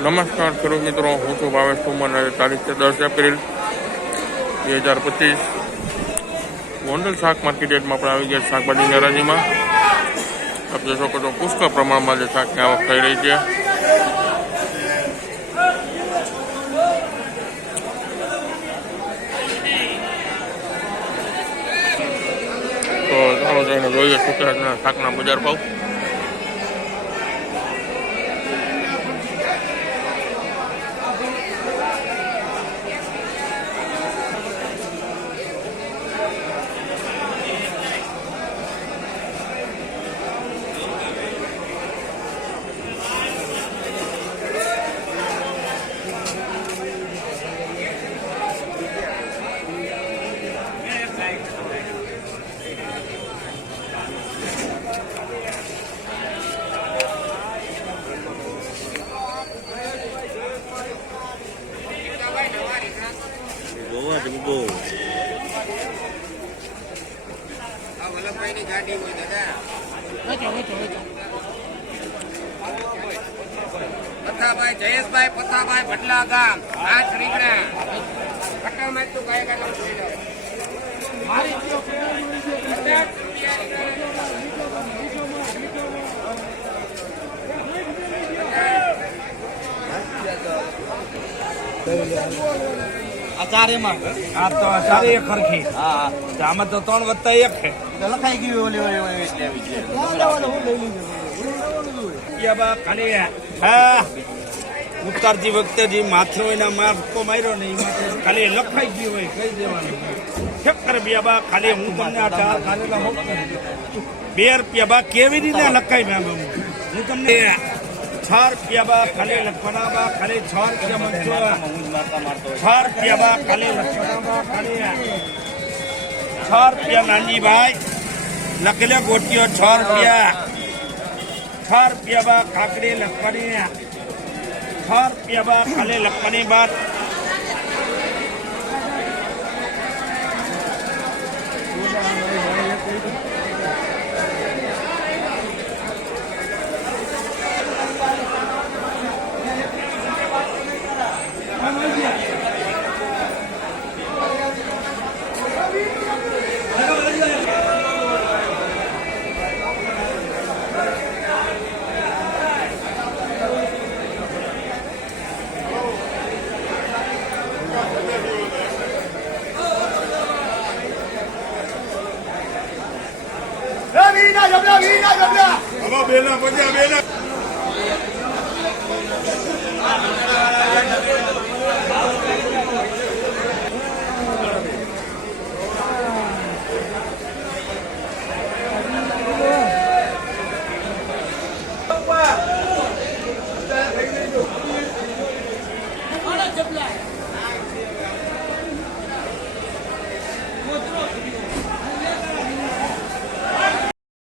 નમસ્કાર ખેડૂત મિત્રો, હું છું ભાવેશ ઠુમર. તારીખ છે 10 એપ્રિલ 2025. ગોંડલ શાક માર્કેટ યાર્ડમાં આપણે આવી ગયા શાકભાજીની હરાજીમાં. આપ જોઈ શકો છો પુષ્કળ પ્રમાણમાં જે શાકની આવક થઈ રહી છે. તો ચાલો જઈને જોઈએ સુકેરાજના શાકના બજાર ભાવ. પથાભાઈ જયેશભાઈ પથાભાઈ ભટલા ગામ આ શ્રીકૃષ્ણ કટર માં તું ગાય ગાય મારી આચાર્યમાં આ તો આચાર્ય એક ખરખી. હા આમાં તો 3 + 1 છે. લખાઈ ગયું ઓલી ખાલી હા ઉતારતી વખતે જે માથે એના માર્કો માર્યો ને એમાં ખાલી લખાઈ ગયું હોય કહી દેવાનું. ફેક્ટર બિયાબા ખાલી હું તમને આ 4 ખાલેલા હોપ 2 રૂપિયા બા કેવી રીતે લખાઈ મેં હું તમને 4 રૂપિયા બા ખાલી લખવાના બા ખાલી 6 રૂપિયા મનસો 4 રૂપિયા બા ખાલી લખવાના બા ખાલી 6 રૂપિયા નાનજીભાઈ લખેલે ગોટીઓ 6 રૂપિયા 6 રૂપિયા બા કાકડી લખવાની 6 રૂપિયા બા ખાલી લખવાની બાદ બેલા